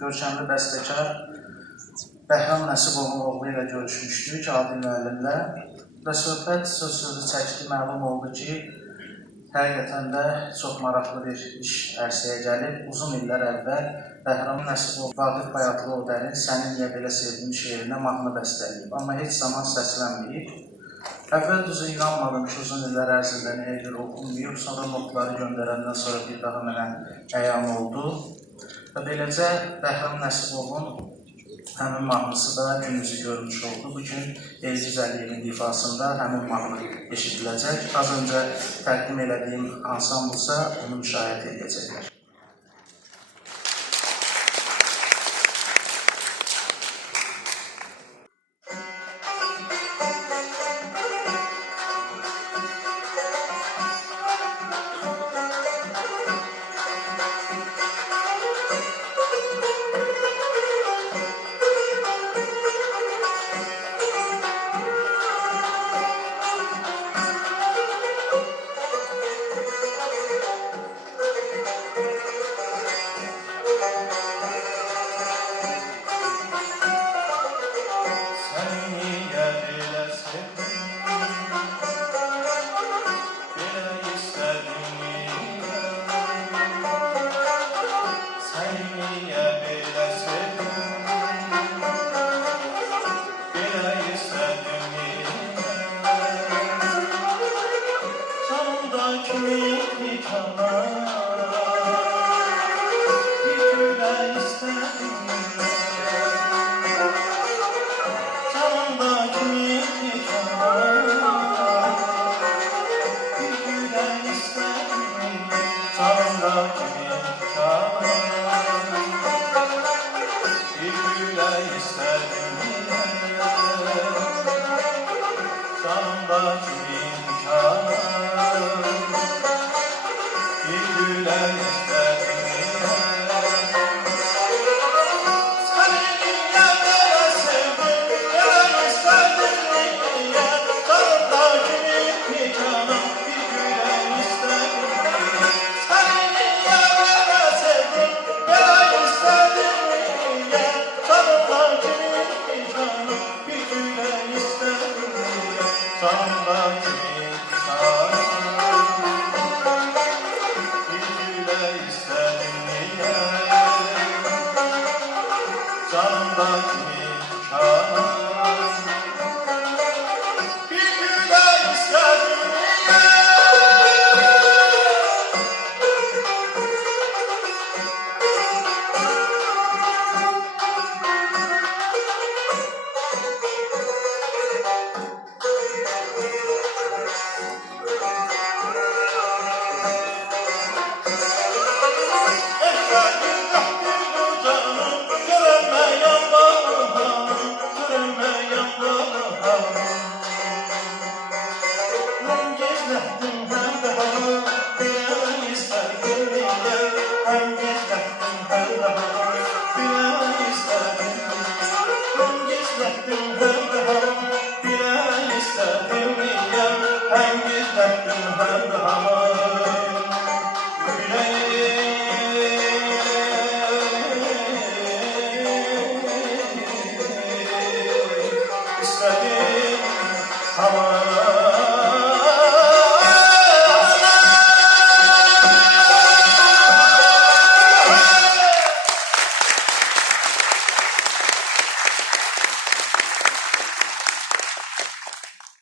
görkəmli bəstəkar Bəhram Nəsibovun oğlu ilə görüşmüşdük, Adil müəllimlə və söhbət sözü çəkdi, məlum oldu ki, həqiqətən də çox maraqlı bir iş ərsəyə gəlib. Uzun illər əvvəl Bəhram Nəsibov, Vaqif Bayatlıoğlu'nun Səni Niyə Belə Sevdim şeirinə mahnı bəstələyib, amma heç zaman səslənməyib. Əvvəl düzü inanmadım ki, uzun illər ərzində nəyə görə oxunmayıb, sonra notları göndərəndən sonra bir daha mənə əyan oldu. Və beləcə Bəhram Nəsibovun həmin mahnısı da gün yüzü görmüş oldu. Bugün Elgiz Əliyevin ifasında həmin mahnı eşidiləcək. Az öncə təqdim elədiyim ansambılsa onu müşahidə edəcəklər. Canımda